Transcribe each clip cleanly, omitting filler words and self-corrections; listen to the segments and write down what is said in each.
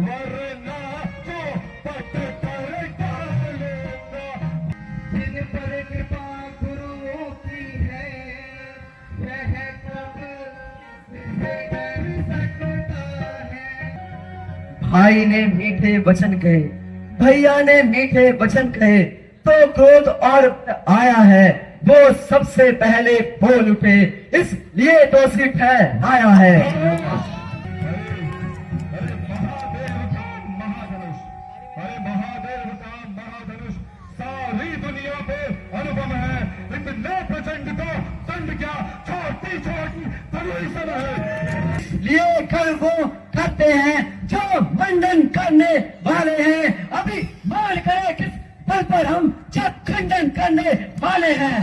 वरना चौपट कर डालूंगा। जिन पर कृपा गुरुओं की है वह कब से कर सकता है। भाई ने मीठे वचन कहे, भैया ने मीठे वचन कहे, तो क्रोध और आया है, वो सबसे पहले बोल उठे, इसलिए दोषी ठहराया है। अरे महादेव का महाधनुष, अरे महादेव का महाधनुष सारी दुनिया पे अनुपम है। इतने प्रचंड को दंड क्या छोटी छोटी धनुष है। लिए कल वो करते हैं जो मंडन करने वाले हैं। अभी मान करे किस पल पर हम जब खंडन करने वाले हैं।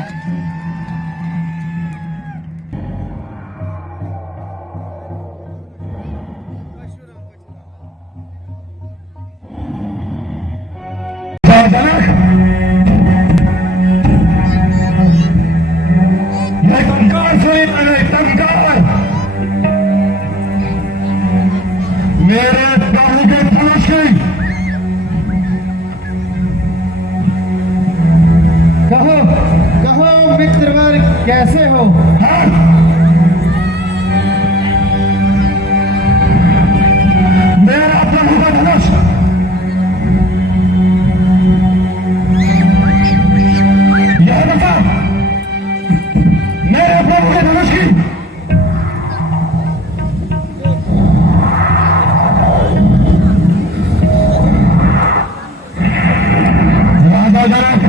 ये टंकार सुनी मैंने, टंकार मेरे प्रभु के धनुष की। कहो कहो मित्रवर कैसे हो। मेरा प्रभु का धनुष यह दफा मेरे प्रभु के धनुष की। राजा जनक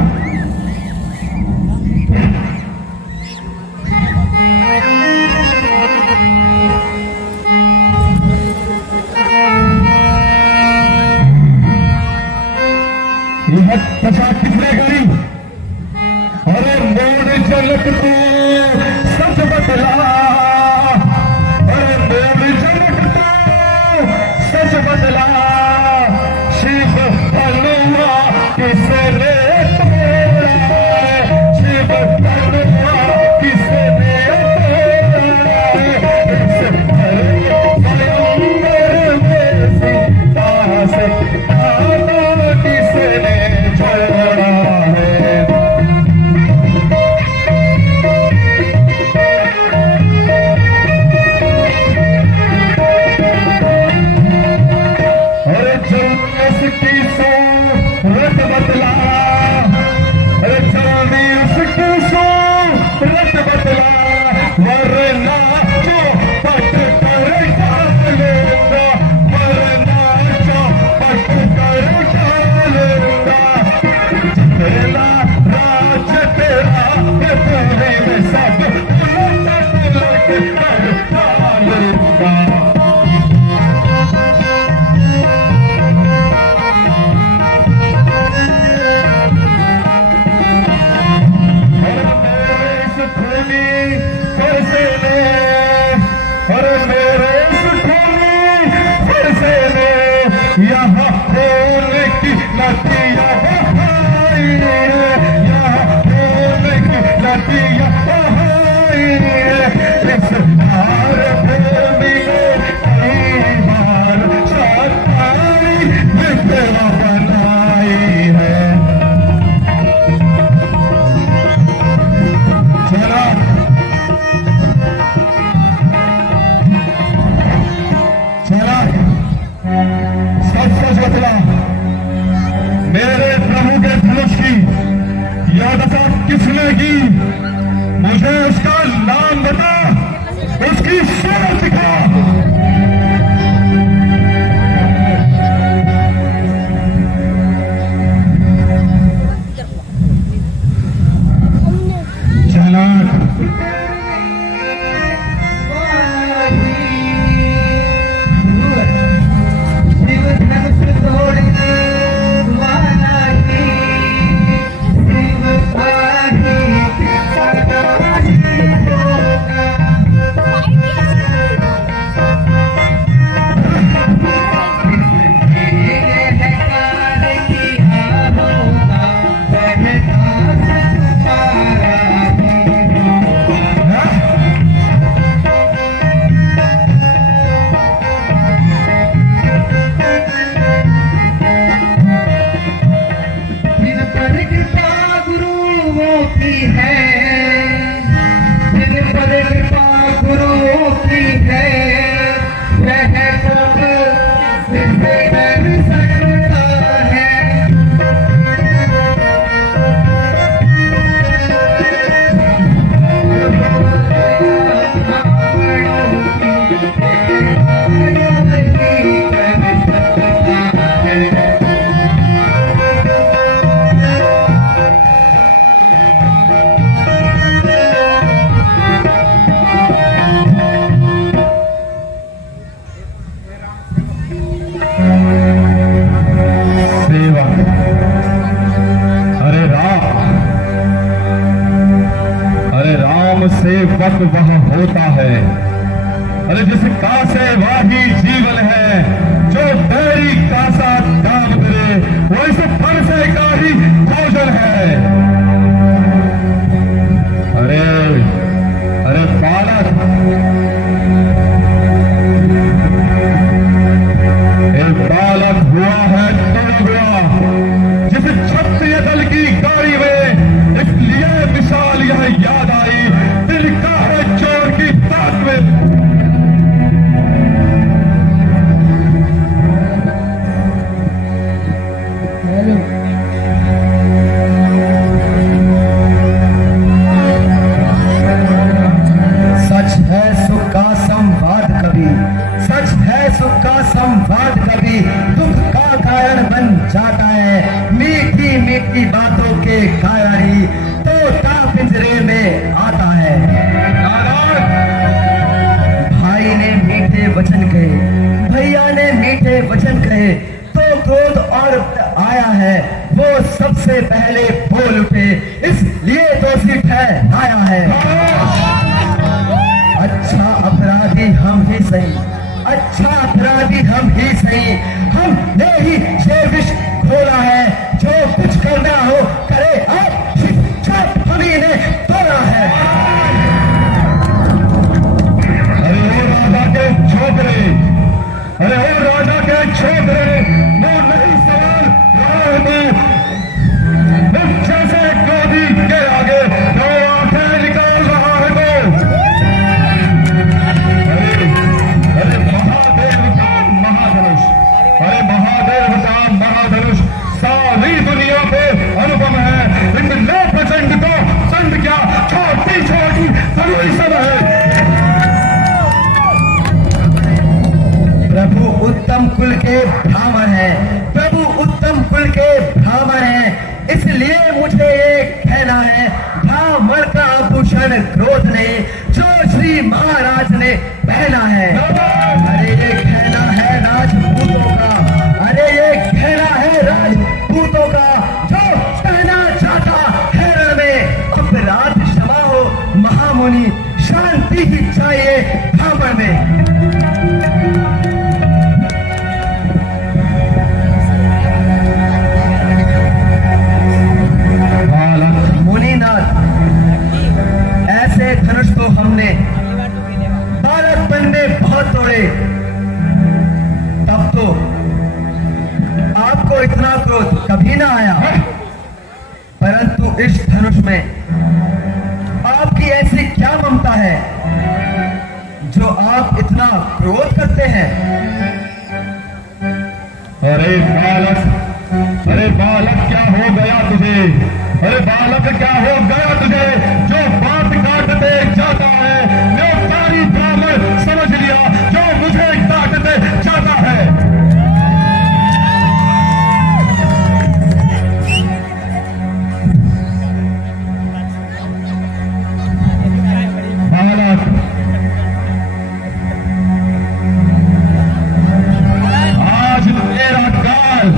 यह तथा कितने गई। अरे मोड़ जनक तू सच बतला, अरे मोड़ जनक तू सच बतला। शिव तनुआ किसने तोड़ा, शिव तनुआ किसने तोड़ा। इस स्वयंवर में सीता से आना किसने छोड़ा है। अरे जल्दी उसकी सूरत बतला, अरे जल्दी उसकी सूरत बतला, वरना चौपट कर डालूंगा, वरना चौपट कर डालूंगा। तेरा राज तेरा पूरी में सब उलट पुलट कर डालूंगा। यहाँ खून की नदियाँ बहाई है, यहाँ खून की नदियाँ बहाई है। इस हार भूमि में कई बार सताई विधवा बनाई है। चला चला सच सच बतला, मेरे प्रभु के धनुष की यह दफा किसने की। मुझे उसका नाम बता, उसकी सूरत दिखा। शिव धनुष तोड़ने वाला की, शिव बालक वह होता है, अरे जिसका से वाही जीवन है, जो बैरी का सा काम करे वो इस फरसे का ही भोजन है। अरे अरे बालक, एक बालक हुआ है तड़गुआ, जिस क्षत्रिय दल की गाड़ी में इसलिए विशाल यह याद आई, दिल का है चोर की ताक में। सच है सुख का संवाद कभी, सच है सुख का संवाद कभी दुख का कारण बन जाता है। मीठी मीठी बातों के कारण ही तोता पिंजरे में आता है। भाई ने मीठे वचन कहे, भैया ने मीठे वचन कहे, तो क्रोध और आया है, वो सबसे पहले बोल उठे, इसलिए दोषी ठहराया है। अच्छा अपराधी हम ही सही, अच्छा अपराधी हम ही सही, हमने ही ये विष खोला है, जो कुछ करना हो करे, अब शिक्षा हम ही ने तोड़ा है। अरे ओ राजा के छोकरे, अरे ओ राजा के छोकरे, वो नहीं सवाल रहा तू, मुझ जैसे क्रोधी के आगे जो आंखें निकाल रहा है वो। अरे महादेव का महाधनुष, अरे महादेव का महाधनुष सारी दुनिया पे अनुपम है। इतने प्रचंड को दंड क्या, छोटी छोटी सभी सब है। प्रभु उत्तम कुल के ब्राह्मण है, प्रभु उत्तम कुल के ब्राह्मण है, इसलिए मुझे ये कहना है, ब्राह्मण का आभूषण क्रोध नहीं, जो श्री महाराज ने पहना है। अरे ये कहना है राजपूतों का, अरे ये कहना है राजपूतों का, जो कहना चाहता है रण में अपराध क्षमा हो महामुनि, शांति ही चाहिए ब्राह्मण में। मुनिनाथ, ऐसे धनुष तो हमने बालकपन में बहुत तोड़े, तब तो आपको इतना क्रोध कभी ना आया, परंतु इस धनुष में आपकी ऐसी क्या ममता है जो आप इतना क्रोध करते हैं? अरे बालक, अरे बालक क्या हो गया तुझे, अरे बालक क्या हो गया तुझे, जो बात काटते जाता है, जो सारी ब्राह्मण समझ लिया, जो मुझे काटते जाता है। बालक, आज तेरा काल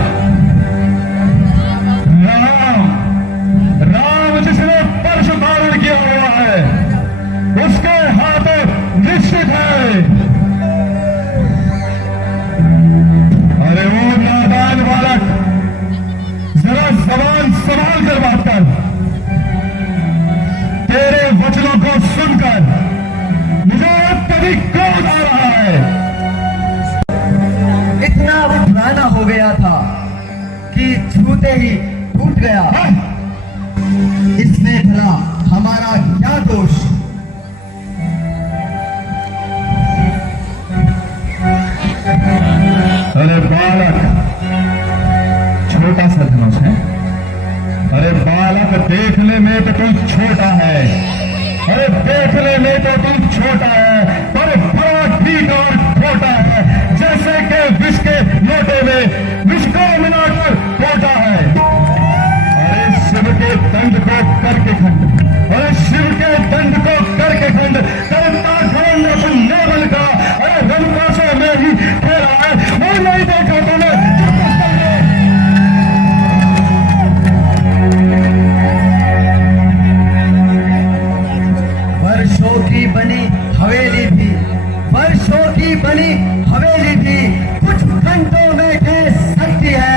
राम जिसने परशु धारण किया हुआ है, उसके हाथ निश्चित है। अरे वो नादान बालक, जरा जबान संभाल कर बात कर। तेरे वचनों को सुनकर मुझे अत्यधिक क्रोध आ रहा है। इतना पुराना हो गया था कि छूते ही टूट गया, इसमें भला हमारा क्या दोष? अरे बालक, छोटा सा धनुष है, अरे बालक देखने में तो तू छोटा है, अरे देखने में तो तू छोटा है, पर बड़ा ठीक और छोटा है, जैसे कि विष के लोटे में विष को मिलाकर छोटा है। अरे शिव के दंड को करके खंड, अरे शिव के दंड को करके खंड करता खंड सुनने बल का, अरे रंगा से में ही खेला है, वो नहीं देखा तूने। वर्षों की हवेली भी कुछ घंटों में ढह सकती है।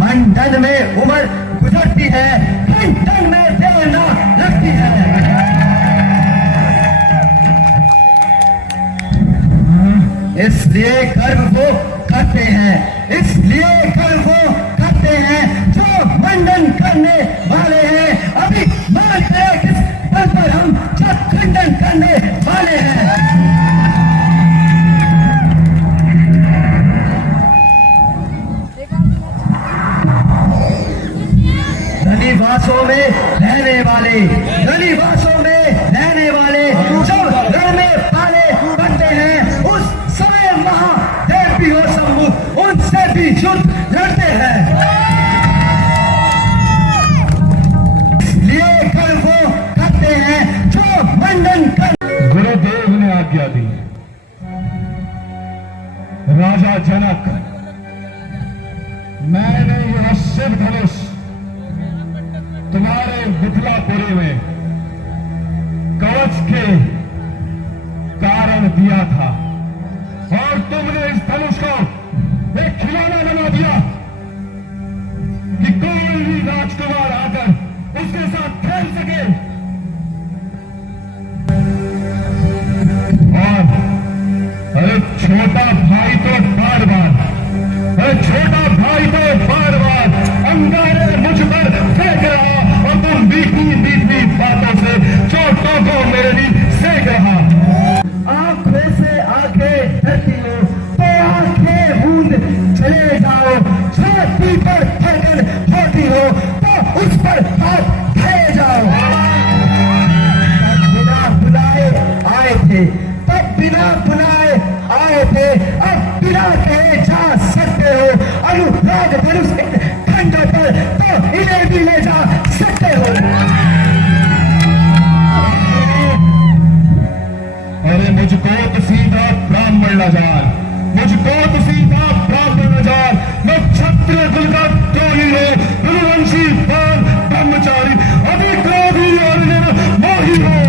मंडन में उम्र गुजरती है, घंटन में देर न लगती है। इसलिए कर्म वो करते हैं, इसलिए कर्म वो करते हैं जो मंडन करने वाले हैं। अभी मान करें किस पल पर हम जब खंडन करने वाले हैं। धनीवासों में रहने वाले, धनीवासों में रहने वाले जब रण में पाले बनते हैं, उस समय महादेव भी हो सम्मुख उनसे भी युद्ध लड़ते हैं। इसलिए कल वो करते हैं जो मंडन कर। गुरुदेव ने आज्ञा दी, राजा जनक, मैंने यह शिव धनुष तुम्हारे मिथिलापुरी में कवच के कारण दिया था और तुमने इस धनुष को एक खिलौना बना दिया कि कोई भी राजकुमार आकर उसके साथ खेल सके। और अरे छोटा भाई तो बार बार, अरे छोटा भाई तो बार बार अंगारे मुझ पर फेंक रहा और तुम मीठी मीठी बातों से चोटों को मेरे लिए सेक रहा। आंखों से आंखें धरती हो तो आंखें मूंद चले जाओ। छाती पर थकन होती हो तो उस पर हाथ धरे जाओ। तब बिना बुलाए आए थे, तब बिना बुलाए आए थे, अब बिना कहे जा सकते हो। अनुराग धनुष खंड पर तो इन्हें भी ले जा सकते हो। अरे मुझको तो सीधा ब्राह्मण न जान, मुझको तो सीधा ब्राह्मण न जान। मैं क्षत्रिय कुल का द्रोही हूँ, गुरुवंशी पाल ब्रह्मचारी, अभी क्रोधी और मोही हूँ।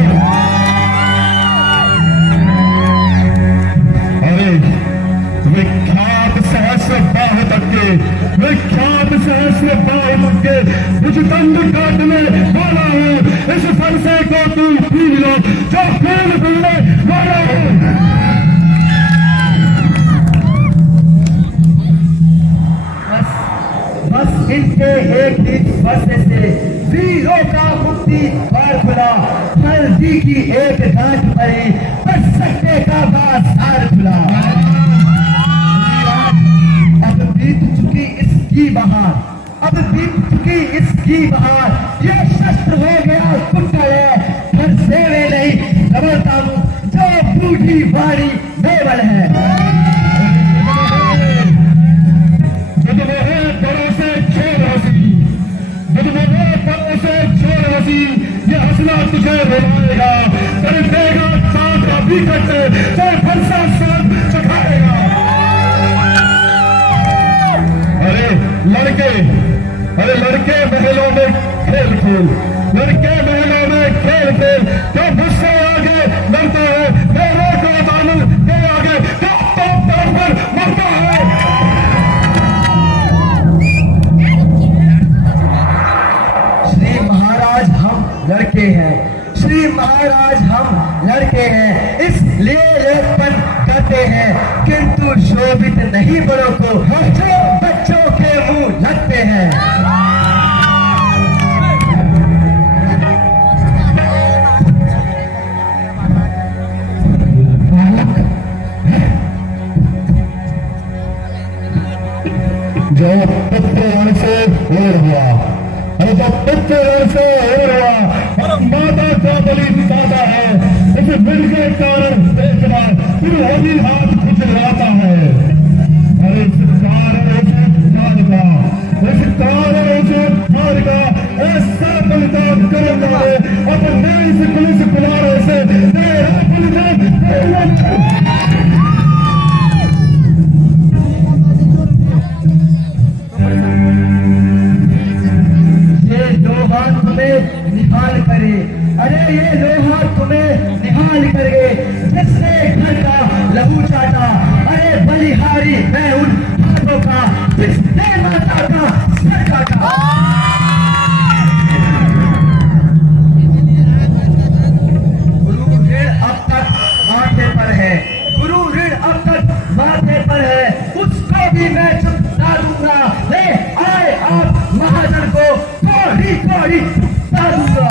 अरे विख्यात सहस्र बाहु तक के, विख्यात सहस्र बाहु तक के मुझ दंड काटने वाला हूँ। इस फरसे को तुम पी लो जो खून पीने वाला हूँ। बस इनके एक ही फरसे से वीरों का मुक्ति द्वार खुला। हल्दी की एक गांठ पड़ी, बस सत्य का बाजार खुला। अब बीत चुकी इसकी बहार, अब बीत चुकी इसकी बहार। ये शस्त्र हो गया कुटल है, पर सेवे नहीं दबलता हूँ जो बूढ़ी बाड़ी बेबल है। ये हंसना तुझे रुलाएगा, तेरे देगा सांप का भी कटे, तेरे फरसा सांप चखाएगा। अरे लड़के, अरे लड़के महलों में खेल खेल, लड़के महलों में खेल खेल, तो मुझसे आगे लड़ता है, मेरे को दानव के आगे पर मरता है। श्री महाराज हम लड़के हैं, श्री महाराज हम लड़के हैं, इसलिए लेखपन करते हैं, किंतु शोभित नहीं बड़ों को जो बच्चों के मुंह लगते हैं। जो पुत्र रण से और हुआ, अरे जो पुत्र रण से और हुआ और माता का बलि पाता है, इसे मिल के कारण देखना फिर होली हाथ खुजलाता है। अरे इस कारण उसे फाड़ का ऐसा बलिदान करने वाले अपने इस पुलिस कुलारे से तेरा बलिदान निहाल करे, अरे ये लोहा तुम्हें निहाल करे, जिसने घर का लहू चाटा बलिहारी मैं उन हाथों का जिसने माता का सर काटा। गुरु ऋण अब तक माथे पर है, गुरु ऋण अब तक माथे पर है, उसको भी मैं चुकता दूंगा। ले आए आप महाजन को कोड़ी कोड़ी चुकता दूंगा।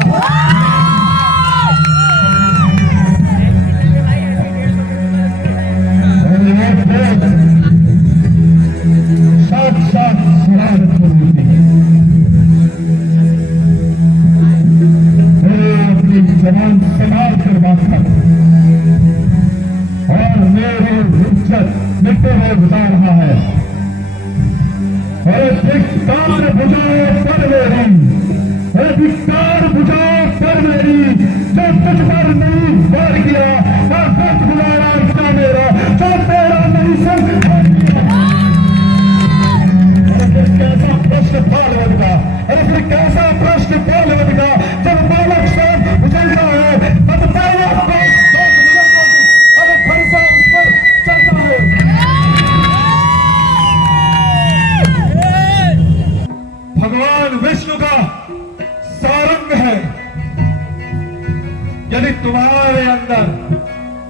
साक्षात शरारत मूर्ति अपनी जवान संभाल कर बात कर और मेरी इज्जत मिटते हुए बता रहा है। और धिक्कार बुझाओ पर मेरी, धिक्कार बुझाओ पर मेरी, जो तुझ पर नहीं वार किया और कुछ बुलाया क्या मेरा, जो तेरा नहीं सब कैसा प्रश्न पालवद का, अरे फिर कैसा प्रश्न पालवद का, जब बालक सब उछलता है तब बालक को अरे फरसा इस पर चलता है। भगवान विष्णु का सारंग है। यदि तुम्हारे अंदर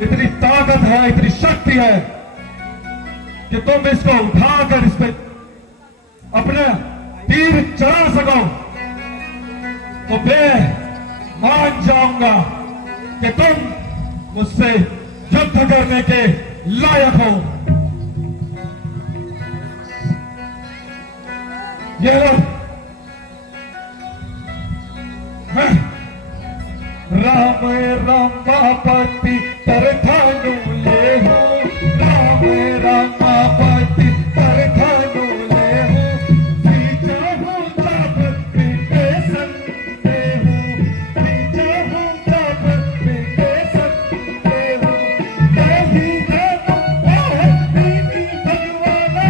इतनी ताकत है, इतनी शक्ति है कि तुम इसको उठाकर इस पर अपना तीर चला सको, तो मैं मान जाऊंगा कि तुम मुझसे युद्ध करने के लायक हो। ये लो, मैं राम रमापति तरठानु ले हूँ, राम रमापति तरठानु ले हूँ, बीजा हूँ तब बीते सकते हूँ, बीजा हूँ तब बीते सकते हूँ, कहीं धनु वही दीनी भगवाना,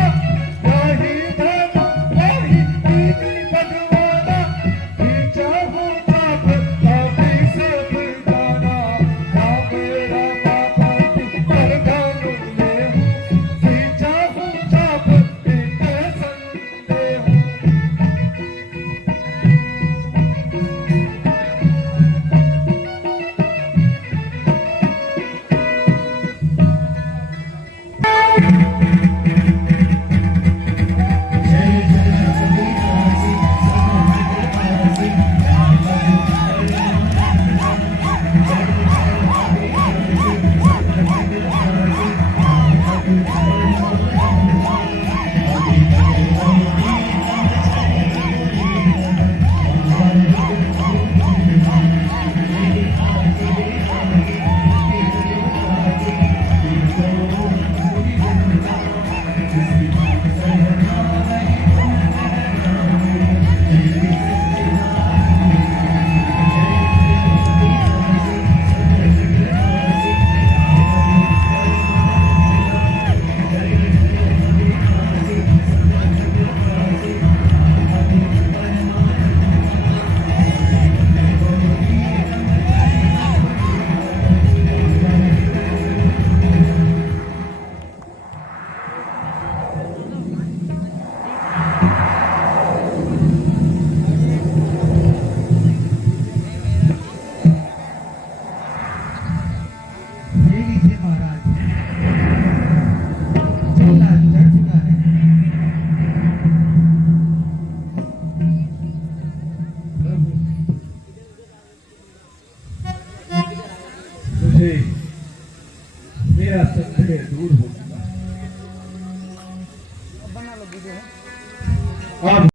वही धनु वही दीनी भगवाना, बीजा हूँ तब तभी सब जाना, राम रमापति तरठानु ले हूँ, बीजा हूँ तब बीते सकते हूँ। ये लीजिए महाराज, चलना चढ़ चुका है। मुझे मेरा संदेह दूर हो चुका है। अब